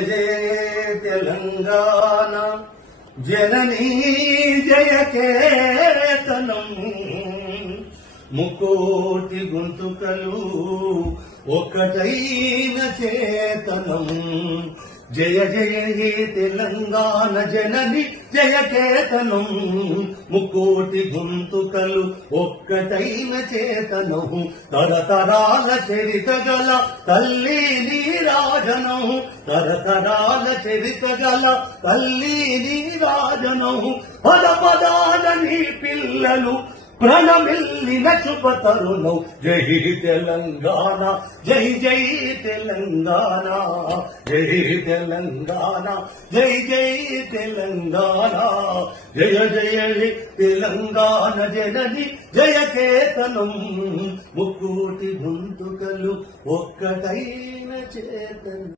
జయ తెలంగాణ జననీ జయ కేతనం ముకోటి గొంతుకలు ఒక్కటైన చేతనం జయ జయ హే తెలంగాణ జనని జయ కేతనం ముకోటి గొంతుకలు ఒక్కటైన చేతనం తరతరాల చరిత గల తల్లి నీరాజనం తరతరాల చరిత గల తల్లి నీరాజనం పద పదాల నీ పిల్లలు ప్రణమిల్లిన శుభ తరుణం జై తెలంగాణ జై జై తెలంగాణ జై తెలంగాణ జై జై తెలంగాణ జయ జయ తెలంగాణ జనని జయ కేతనం ముక్కోటి గొంతుకలు ఒక్కటైన చేతనం.